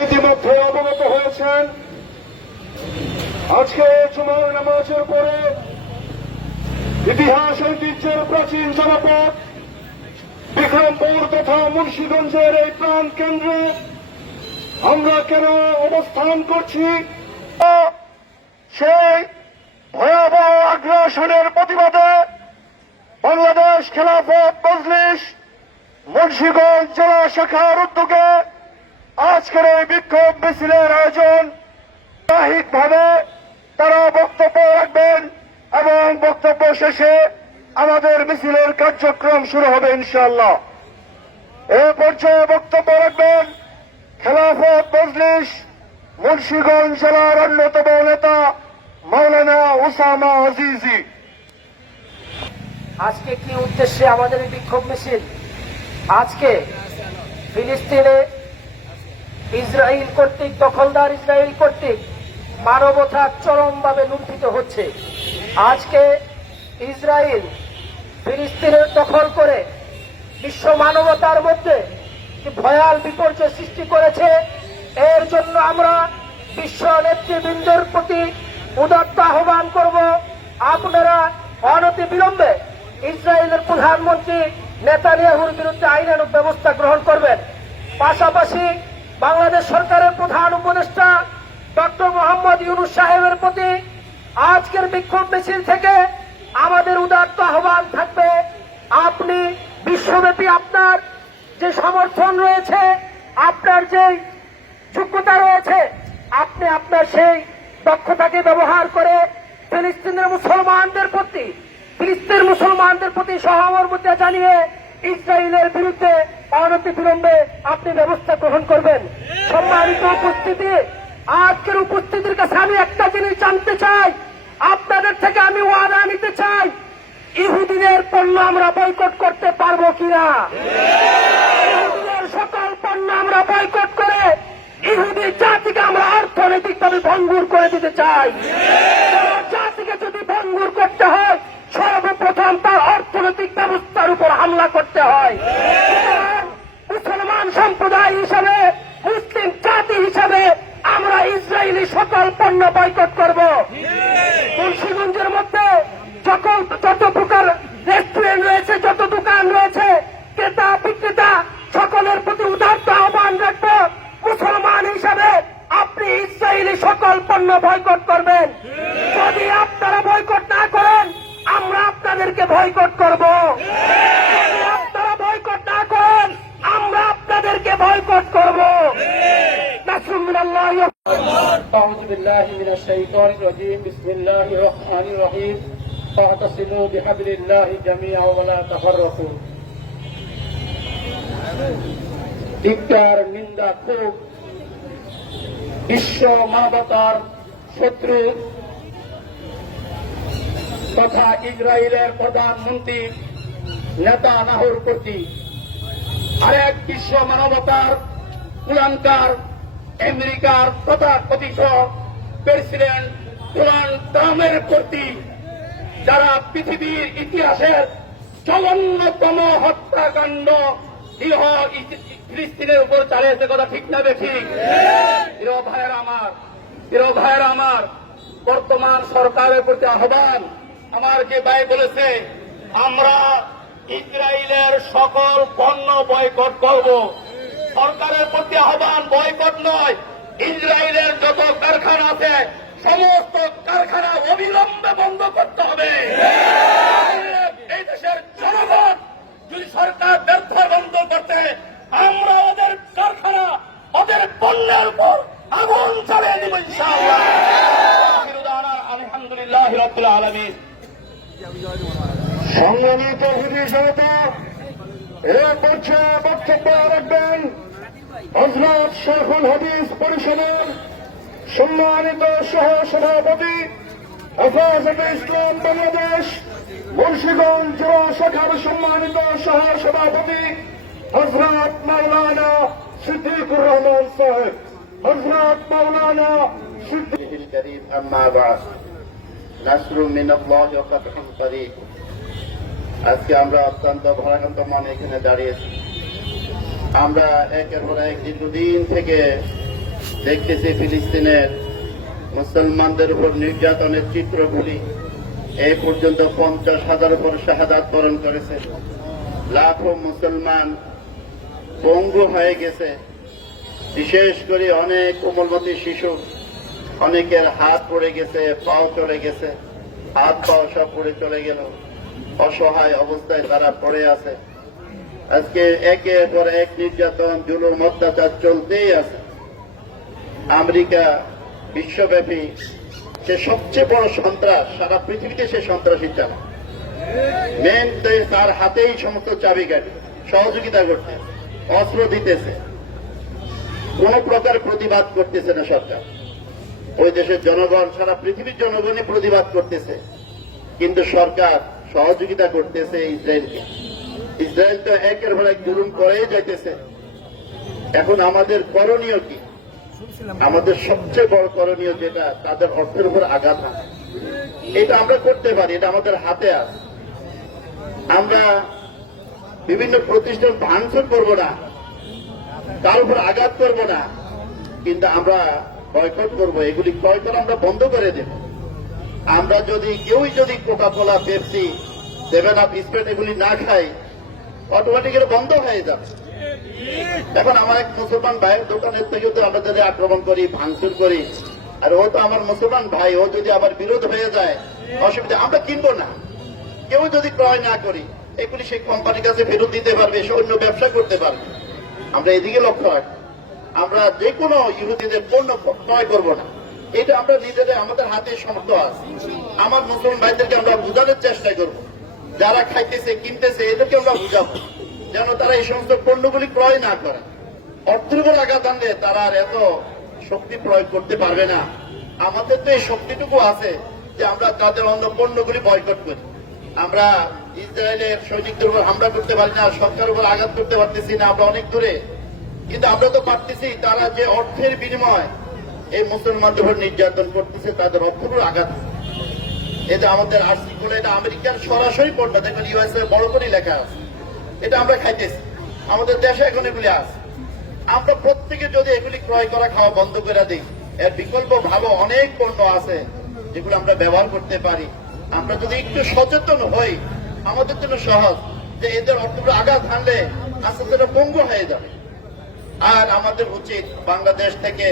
ইতিমধ্যে অবগত হয়েছেন। আজকে জুমার নামাজের পরে ইতিহাস, ঐতিহ্যের প্রাচীন জনপদ, বিক্রমপুর তথা মুন্সীগঞ্জের এই প্রাণ কেন্দ্রে আমরা কেন অবস্থান করছি? সেই ভয়াবহ আগ্রাসনের প্রতিবাদে বাংলাদেশ খেলাফত মজলিস মুন্সীগঞ্জ জেলা শাখার উদ্যোগে আজকের এই বিক্ষোভ মিছিলের আয়োজন। ভাবে তারা বক্তব্য রাখবেন এবং বক্তব্য শেষে আমাদের মিছিলের কার্যক্রম শুরু হবে ইনশাআল্লাহ। এ পর্যায়ে বক্তব্য রাখবেন খেলাফত মজলিস, মুন্সীগঞ্জ জেলার অন্যতম নেতা মৌলানা উসামা আজিজি। আজকে কি উদ্দেশ্যে আমাদের বিক্ষোভ মিছিল? আজকে ফিলিস্তিনে ইসরায়েল কর্তৃক, দখলদার ইসরায়েল কর্তৃক মানবতা চরমভাবে লুণ্ঠিত হচ্ছে। আজকে ইসরায়েল ফিলিস্তিনের দখল করে বিশ্ব মানবতার মধ্যে ভয়াল বিপর্যয় সৃষ্টি করেছে। এর জন্য আমরা বিশ্ব নেতৃবৃন্দের প্রতি উদাত্ত আহ্বান করব। আপনারা অনতি বিলম্বে ইসরায়েলের প্রধানমন্ত্রী নেতানিয়াহুর বিরুদ্ধে আইনানুগ ব্যবস্থা গ্রহণ করবেন। পাশাপাশি বাংলাদেশ সরকারের প্রধান উপদেষ্টা ডক্টর মোহাম্মদ ইউনুস সাহেবের প্রতি আজকের বিক্ষোভ মিছিল থেকে আমাদের উদাত্ত আহ্বান থাকবে। আপনি বিশ্বব্যাপী আপনার যে সমর্থন রয়েছে, আপনার যে যোগ্যতা রয়েছে, আপনি আপনার সেই দক্ষতাকে ব্যবহার করে ফিলিস্তিনের মুসলমানদের প্রতি ফিলিস্তিন মুসলমানদের প্রতি সহমর্মিতা জানিয়ে ইসরায়েলের বিরুদ্ধে অনতি বিলম্বে আপনি ব্যবস্থা গ্রহণ করবেন। সম্মানিত উপস্থিতি, আজকের উপস্থিতির কাছে আমি একটা জিনিস জানতে চাই। আপনাদের থেকে আমি ওয়াদা নিতে চাই ইহুদিনের পণ্য আমরা বয়কট করতে পারব কিনা? সকল পণ্য আমরা বয়কট করে ইহুদি জাতিকে আমরা অর্থনৈতিকভাবে ভঙ্গুর করে দিতে চাই। জাতিকে যদি ভঙ্গুর করতে হয়, সর্বপ্রথম তার অর্থনৈতিক ব্যবস্থার উপর হামলা করতে হয়। মুসলমান সম্প্রদায় হিসাবে, মুসলিম জাতি হিসাবে আমরা ইসরায়েলি সকল পণ্য বয়কট করব। মুন্সিগঞ্জের মধ্যে যখন যত প্রকার রেস্টুরেন্ট রয়েছে, যত দোকান রয়েছে, ক্রেতা, বিক্রেতা সকলের প্রতি উদার্ত আহ্বান রাখব মুসলমান হিসাবে আপনি ইসরায়েলি সকল পণ্য বয়কট করবেন। যদি আপনারা বয়কট না করেন, আমরা আপনাদেরকে বয়কট করব যদি আপনারা বয়কট না করেন আমরা আপনাদেরকে বয়কট করব নাসরুল্লাহ أعوذ بالله من الشيطان الرجيم بسم الله الرحمن الرحيم واعتصموا بحبل الله جميعا ولا تفرقوا ধিক্কার নিন্দা খুব বিশ্ব মানবতার শত্রু তথা ইসরায়েলের প্রধানমন্ত্রী নেতা নাহুর প্রতি আরেক বিশ্ব মানবতার কুলাঙ্কার আমেরিকার তথাকথিত প্রেসিডেন্ট ডোনাল্ড ট্রাম্পের প্রতি, যারা পৃথিবীর ইতিহাসের জঘন্যতম হত্যাকাণ্ড ইহ ফিলিস্তিনের উপর চালিয়েছে কথা ঠিক না ঠিক? প্রিয় ভাইয়ের আমার, প্রিয় ভাইয়ের আমার, বর্তমান সরকারের প্রতি আহ্বান আমার যে ভাই বলেছে, আমরা ইসরায়েলের সকল পণ্য বয়কট করব। সরকারের প্রতি আহ্বান, বয়কট নয়। ইসরায়েলের যত কারখানা আছে, সমস্ত কারখানা অবিলম্বে বন্ধ করতে হবে। এই দেশের জনগণ যদি সরকার ব্যর্থ বন্ধ করতে, আমরা ওদের কারখানা, ওদের পণ্যের উপর আগুন চালিয়ে দিব ইনশাআল্লাহ। আলহামদুলিল্লাহ রাব্বিল আলামিন। সংগ্রামিত হুদি জনতা, এ পর্যায়ে বক্তব্য রাখবেন হজরত শেখুল হাদিস পরিষদের সম্মানিত সহ সভাপতি হেফাজতে ইসলাম বাংলাদেশ মুন্সিগঞ্জ জেলা শাখার সম্মানিত সহ সভাপতি হজরত মাওলানা সিদ্দিকুর রহমান সাহেব হজরত মাওলানা সিদ্দিক الكريم أما بعد نصر من الله وفتح قريب আজকে আমরা অত্যন্ত ভরাকান্ত মনে এখানে দাঁড়িয়েছি আমরা একের পর এক দীর্ঘদিন থেকে দেখতেছি ফিলিস্তিনের মুসলমানদের উপর নির্যাতনের চিত্রগুলি এই পর্যন্ত পঞ্চাশ হাজার উপর শাহাদাত বরণ করেছে। লাখো মুসলমান পঙ্গু হয়ে গেছে। বিশেষ করে অনেক কোমলমতি শিশু, অনেকের হাত পড়ে গেছে, পাও চলে গেছে, হাত পাও সব পড়ে চলে গেল। অসহায় অবস্থায় তারা পড়ে আছে। আজকে একের পর এক নির্যাতন, জুলুম, অত্যাচার চলতেই আছে। আমেরিকা বিশ্বব্যাপী সে সবচেয়ে বড় সন্ত্রাস, সারা পৃথিবীতে সে সন্ত্রাসী চালা। মেন তার হাতেই সমস্ত চাবিকাঠি, সহযোগিতা করতে, অস্ত্র দিতেছে। কোন প্রকার প্রতিবাদ করতেছে না সরকার। ওই দেশের জনগণ, সারা পৃথিবীর জনগণই প্রতিবাদ করতেছে। কিন্তু সরকার সহযোগিতা করতেছে ইসরায়েলকে। ইসরায়েল তো একের পর এক জুলুম করেই যাইতেছে। এখন আমাদের করণীয় কি? আমাদের সবচেয়ে বড় করণীয় যেটা তাদের অর্থের উপর আঘাত হানা। এটা আমরা করতে পারি এটা আমাদের হাতে আছে। আমরা বিভিন্ন প্রতিষ্ঠান ভাঙচুর করব না তার উপর আঘাত করব না কিন্তু আমরা বয়কট করব। এগুলি ক্রয় করা আমরা বন্ধ করে দেব। আমরা যদি কেউই যদি Coca Cola Pepsi seven up Sprite এগুলি না খাই অটোমেটিক বন্ধ হয়ে যাবে। এখন আমার এক মুসলমান ভাইয়ের দোকানের থেকে তো আমরা যদি আক্রমণ করি, ভাঙচুর করি, আর ও তো আমার মুসলমান ভাই, ও যদি আবার বিরোধ হয়ে যায়, অসুবিধা, আমরা কিনবো না। কেউ যদি ক্রয় না করি, এগুলি সেই কোম্পানির কাছে ফেরত দিতে পারবে, সে অন্য ব্যবসা করতে পারবে। আমরা এদিকে লক্ষ্য রাখব আমরা যে কোনো ইহুদিদের পণ্য ক্রয় করব না। এটা আমরা নিজেদের, আমাদের হাতে সমর্থ আছে। আমার মুসলমান ভাইদেরকে আমরা বোঝানোর চেষ্টা করব। যারা খাইতেছে, কিনতেছে, এদেরকে আমরা বুঝাবো। যেন তারা এই সমস্ত পণ্যগুলি ক্রয় না করে। অর্থের উপর আঘাত আনলে তারা আর এত শক্তি প্রয়োগ করতে পারবে না। আমাদের তো এই শক্তিটুকু আছে যে আমরা তাদের অন্য পণ্যগুলি বয়কট করি। আমরা ইসরায়েলের সৈনিকদের উপর হামলা করতে পারি না, সরকারের উপর আঘাত করতে পারতেছি না, আমরা অনেক দূরে। কিন্তু আমরা তো পারতেছি, তারা যে অর্থের বিনিময় এই মুসলমানদের উপর নির্যাতন করতেছে, তাদের অর্থের আঘাত এটা আমাদের আর্থিক করে এটা আমেরিকার সরাসরি পড়বে দেখবেন ইউএসএ বড় করে লেখা আছে। এটা আমরা খাইতেছি। আমাদের দেশে এখন এগুলি আছে। আমরা প্রত্যেকে যদি এগুলি ক্রয় করা খাওয়া বন্ধ করে দিই, এর বিকল্প ভালো অনেক পণ্য আছে যেগুলো আমরা ব্যবহার করতে পারি। আমরা যদি একটু সচেতন হই, আমাদের জন্য সহজ যে এদের অর্থগুলো আঘাত হানলে আস্তে আস্তে পঙ্গু হয়ে যাবে। আর আমাদের উচিত বাংলাদেশ থেকে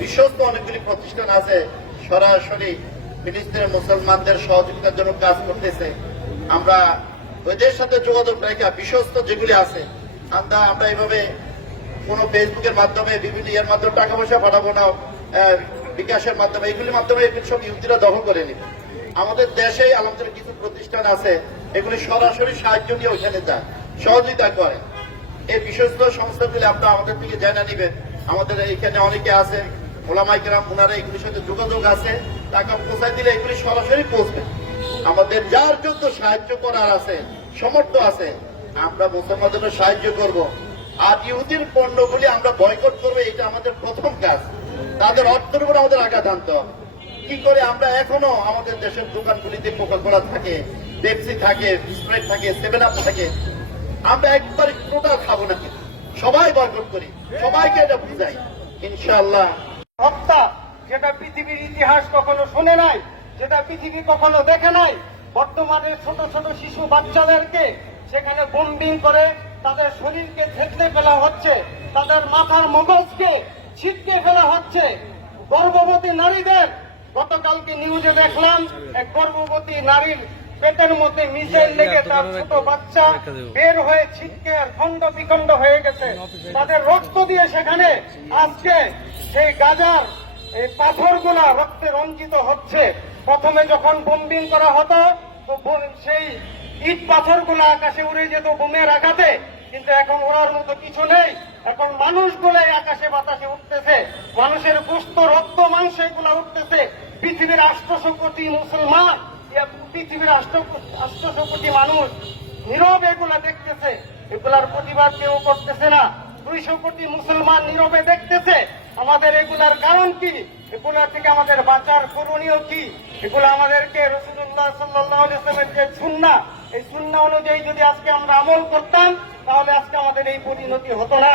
বিশ্বস্ত অনেকগুলি প্রতিষ্ঠান আছে, সরাসরি ফিলিস্তিনের মুসলমানদের সহযোগিতার জন্য কাজ করতেছে। আমরা ওদের সাথে যোগাযোগ রেখা বিশ্বস্ত যেগুলি আছে, আমরা আমরা এইভাবে কোন ফেসবুকের মাধ্যমে, বিভিন্ন ইয়ের মাধ্যমে টাকা পয়সা পাঠাবো না বিকাশের মাধ্যমে এইগুলির মাধ্যমে সব ইহুদিরা দখল করে নিবে। আমাদের দেশে আমাদের কিছু প্রতিষ্ঠান আছে, এগুলি সরাসরি সাহায্য নিয়ে ওইখানে যায়, সহযোগিতা করে। এই বিশ্বস্ত সংস্থাগুলি আপনারা আমাদের থেকে জানা নিবেন। আমাদের এখানে অনেকে আছে ওলামাই কেরাম ওনারা এগুলির সাথে যোগাযোগ আছে। টাকা পৌঁছায় দিলে এগুলি সরাসরি পৌঁছবে। আমাদের যার যত সাহায্য করার আছে, সমর্থ আছে, আমরা মুসলমানদের সাহায্য করব। আর ইহুদির পণ্যগুলি আমরা বয়কট করব, এটা আমাদের প্রথম কাজ। তাদের অর্থের উপর আমাদের আঘাত আনতে হবে। কি করে আমরা এখনও আমাদের দেশের দোকানগুলিতে কোলা থাকে, পেপসি থাকে স্প্রাইট থাকে সেভেন আপ থাকে, আমরা একবার টোটাল খাব না। সবাই বয়কট করি, সবাইকে এটা বুঝাই। ইনশাআল্লাহ। হত্যা যেটা পৃথিবীর ইতিহাস কখনো শুনে নাই যেটা পৃথিবী কখনো দেখে নাই বর্তমানে ছোট ছোট শিশু বাচ্চাদেরকে সেখানে বোম্বিং করে তাদের শরীরকে থেতলে ফেলা হচ্ছে তাদের মাথার মগজকে ছিটকে ফেলা হচ্ছে। গর্ভবতী নারীদের গতকালকে নিউজে দেখলাম এক গর্ভবতী নারীর পেটের মধ্যে মিসাইল লেগে তার ছোট বাচ্চা বের হয়ে ছিটকে খণ্ড বিখণ্ড হয়ে গেছে। তাদের রক্ত দিয়ে সেখানে আজকে সেই গাজার এই পাথরগুলা রক্তে রঞ্জিত হচ্ছে। প্রথমে যখন বোম্বিং করা হতো সেই ইট পাথরগুলো আকাশে উড়ে যেত বোমের আঘাতে। কিন্তু এখন ওড়ার মতো কিছু নেই। এখন মানুষগুলাই আকাশে বাতাসে উঠতেছে। মানুষের পুস্ত রক্ত মাংস এগুলা উঠতেছে। পৃথিবীর আষ্টশো মুসলমান পৃথিবীর আষ্টশো মানুষ নীরব এগুলা দেখতেছে। এগুলার প্রতিবাদ কেউ করতেছে না। দুইশো কোটি মুসলমান নীরবে দেখতেছে। আমাদের এগুলার কারণ কি? এগুলা থেকে আমাদের বাঁচার করণীয় কি? এগুলো আমাদেরকে রসুল্লাহ সাল্লামের যে সুন্না এই সুন্না অনুযায়ী যদি আজকে আমরা আমল করতাম, তাহলে আজকে আমাদের এই পরিণতি হতো না।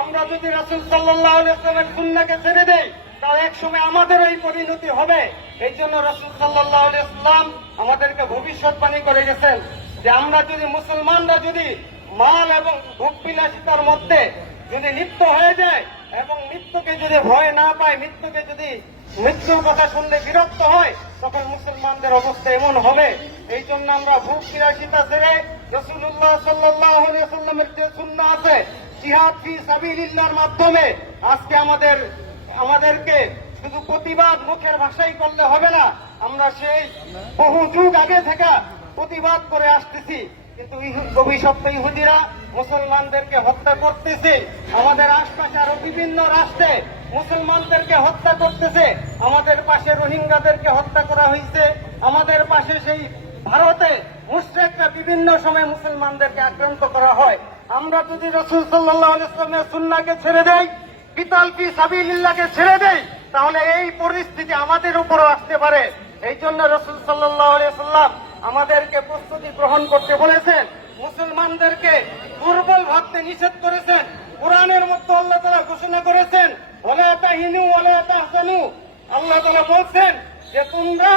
আমরা যদি রাসুল সাল্লাহ ইসলামের সুন্নাকে ছেড়ে দেই, তাহলে এক সময় আমাদের এই পরিণতি হবে। এই জন্য রাসুল সাল্লাহ ইসলাম আমাদেরকে ভবিষ্যৎবাণী করে গেছেন যে আমরা যদি মুসলমানরা যদি মাল এবং ভোগ বিলাসিতার মধ্যে যদি লিপ্ত হয়ে যায় এবং মৃত্যুকে যদি ভয় না পায়, মৃত্যুকে যদি মৃত্যুর কথা শুনলে বিরক্ত হয়, তখন মুসলমানদের অবস্থা এমন হবে। এই জন্য আমরা ভোগ বিলাসিতা ছেড়ে রসুল্লাহ সাল্লাহ সাল্লামের যে শূন্য আছে, জিহাদ ফি সাবিলিল্লাহর মাধ্যমে আজকে আমাদের, আমাদেরকে শুধু প্রতিবাদ মুখের ভাষাই করলে হবে না, আমরা সেই বহু যুগ আগে থেকে প্রতিবাদ করে আসতেছি। কিন্তু অভিশপ্ত ইহুদিরা মুসলমানদেরকে হত্যা করতেছে, আমাদের আশপাশে আরও বিভিন্ন রাষ্ট্রে মুসলমানদেরকে হত্যা করতেছে, আমাদের পাশে রোহিঙ্গাদেরকে হত্যা করা হয়েছে, আমাদের পাশে সেই ভারতে মুশ্রেকরা বিভিন্ন সময় মুসলমানদেরকে আক্রান্ত করা হয়। আমরা যদি রসুল সাল্লাহ ইসলামের সুন্নাকে ছেড়ে দেই, কিতাল ফি সাবিলিল্লাহকে ছেড়ে দেই, তাহলে এই পরিস্থিতি আমাদের উপরও আসতে পারে। এই জন্য রসুল সাল্লাহ সাল্লাম আমাদেরকে প্রস্তুতি গ্রহণ করতে বলেছেন, মুসলমানদেরকে দুর্বল ভাবতে নিষেধ করেছেন, কোরআনের মধ্যে আল্লাহ তারা ঘোষণা করেছেন, ওলা তাহিনু, ওলা তাহসানু আল্লাহ তালা বলছেন যে তোমরা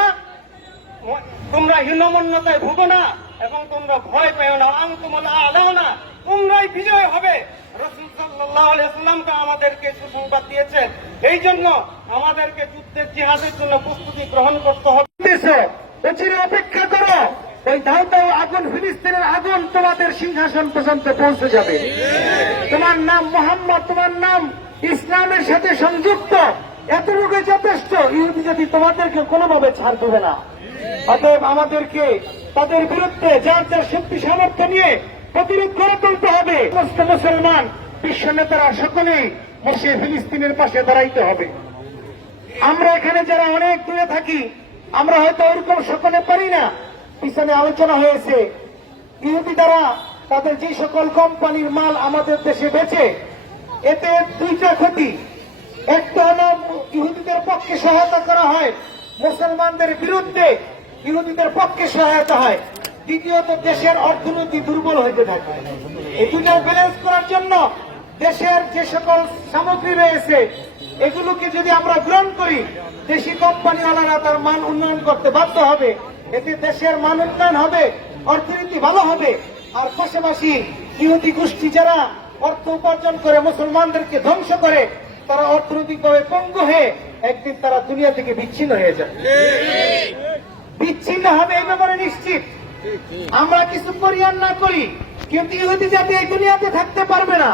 তোমরা হীনমন্যতায় ভুগো না এবং তোমরা ভয় পেও না। আম তোমরা আলাও না তোমরাই বিজয় হবে। রসুল সাল্লাহ আলাইসাল্লামকে আমাদেরকে সুসংবাদ দিয়েছেন। এই জন্য আমাদেরকে যুদ্ধের জিহাদের জন্য প্রস্তুতি গ্রহণ করতে হবে। চিরে অপেক্ষা করো, ওই দাও দাও আগুন, ফিলিস্তিনের আগুন তোমাদের সিংহাসন পর্যন্ত পৌঁছে যাবে। তোমার নাম মোহাম্মদ, তোমার নাম ইসলামের সাথে সংযুক্ত। এতটুকু যথেষ্ট, ইহুদি যদি তোমাদেরকে কোনোভাবে ছাড় দেবে না। অতএব আমাদেরকে তাদের বিরুদ্ধে যার যার শক্তি, সামর্থ্য নিয়ে প্রতিরোধ করে তুলতে হবে। সমস্ত মুসলমান, বিশ্ব নেতারা সকলেই বসে ফিলিস্তিনের পাশে দাঁড়াইতে হবে। আমরা এখানে যারা অনেক দূরে থাকি আমরা হয়তো ওইরকম সকলে পারি না। পিছনে আলোচনা হয়েছে। ইহুদি দ্বারা তাদের যে সকল কোম্পানির মাল আমাদের দেশে বেচে, এতে দুইটা ক্ষতি। একটা হলো ইহুদিদের পক্ষে সহায়তা করা হয়, মুসলমানদের বিরুদ্ধে ইহুদিদের পক্ষে সহায়তা হয়। দ্বিতীয়ত, দেশের অর্থনীতি দুর্বল হইতে থাকে। এই দুইটা ব্যালেন্স করার জন্য দেশের যে সকল সামগ্রী রয়েছে এগুলোকে যদি আমরা গ্রহণ করি দেশি কোম্পানিওয়ালারা তার মান উন্নয়ন করতে বাধ্য হবে। এতে দেশের মান উন্নয়ন হবে অর্থনীতি ভালো হবে। আর পাশাপাশি ইহুদি গোষ্ঠী যারা অর্থ উপার্জন করে মুসলমানদেরকে ধ্বংস করে তারা অর্থনৈতিকভাবে পঙ্গু হয়ে একদিন তারা দুনিয়া থেকে বিচ্ছিন্ন হয়ে যাবে। বিচ্ছিন্ন হবে এই ব্যাপারে নিশ্চিত। আমরা কিছু করি আর না করি কিন্তু ইহুদি জাতি এই দুনিয়াতে থাকতে পারবে না।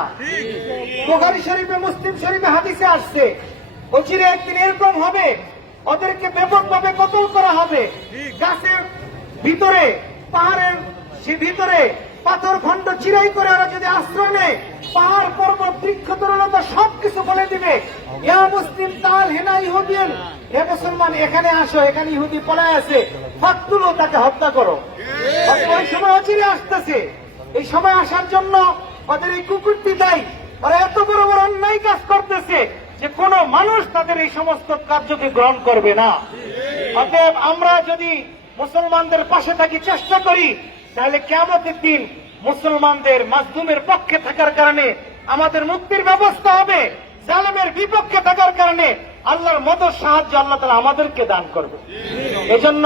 বোখারি শরীফে মুসলিম শরীফে হাদিসে আসছে অচিরে একদিন এরকম হবে ওদেরকে ব্যাপকভাবে কতল করা হবে। গাছের ভিতরে পাহাড়ের সে ভিতরে পাথর খন্ড চিরাই করে ওরা যদি আশ্রয় নেয় পাহাড় পর্বত বৃক্ষ তরুণতা সবকিছু বলে দিবে। ইয়া মুসলিম তাল হেনা ইহুদিয়ান হে মুসলমান এখানে আসো এখানে ইহুদি পলায় আছে ফাতুলো তাকে হত্যা করো। ওই সময় অচিরে আসতেছে। এই সময় আসার জন্য ওদের এই কুকুরটি দেয়। ওরা এত বড় বড় অন্যায় কাজ করতেছে যে কোন মানুষ তাদের এই সমস্ত কার্যকে গ্রহণ করবে না। অতএব আমরা যদি মুসলমানদের পাশে থাকি, চেষ্টা করি, তাহলে কেমতের দিন মুসলমানদের মাধ্যমের পক্ষে থাকার কারণে, আমাদের মুক্তির ব্যবস্থা হবে, জালেমের বিপক্ষে থাকার কারণে আল্লাহর মতো সাহায্য আল্লাহ তারা আমাদেরকে দান করবে। এজন্য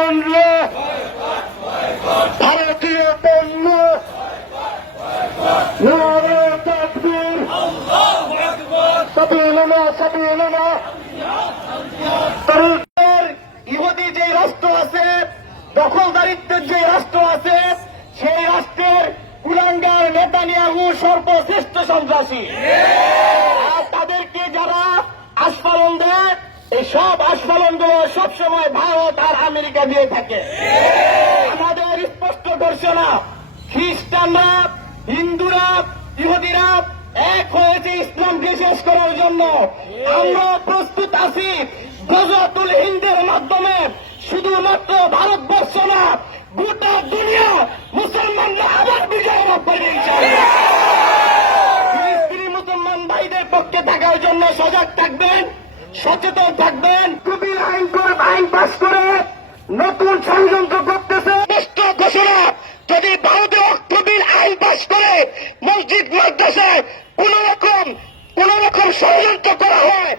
সাবিলনা তরিকার ইহুদি যে রাষ্ট্র আছে, দখলদারিত্বের যে রাষ্ট্র আছে, সেই রাষ্ট্রের কুলাঙ্গার নেতানিয়াহু সর্বশ্রেষ্ঠ সন্ত্রাসী। আর তাদেরকে যারা আস্ফালন দেয়, এই সব আস্ফালনগুলো সবসময় ভারত আর আমেরিকা দিয়ে থাকে। আমাদের স্পষ্ট দর্শনা, খ্রিস্টানরা, হিন্দুরা, ইহুদিরা এক হয়েছে ইসলামকে শেষ করার জন্য। আমরা প্রস্তুত আছি গজতুল হিন্দের মাধ্যমে। শুধুমাত্র ভারতবর্ষ না গোটা দুনিয়া মুসলমানরা আবার বিজয় লাভ ইনশাআল্লাহ। ফিলিস্তিনি মুসলমান ভাইদের পক্ষে থাকার জন্য সজাগ থাকবেন সচেতন থাকবেন। কবির আইন করে আইন পাশ করে নতুন ষড়যন্ত্র করতেছে। ঘোষণা যদি ভারতে কবির আইন পাশ করে মসজিদ মাদ্রাসায় কোন রকম কোন রকম ষড়যন্ত্র করা হয়।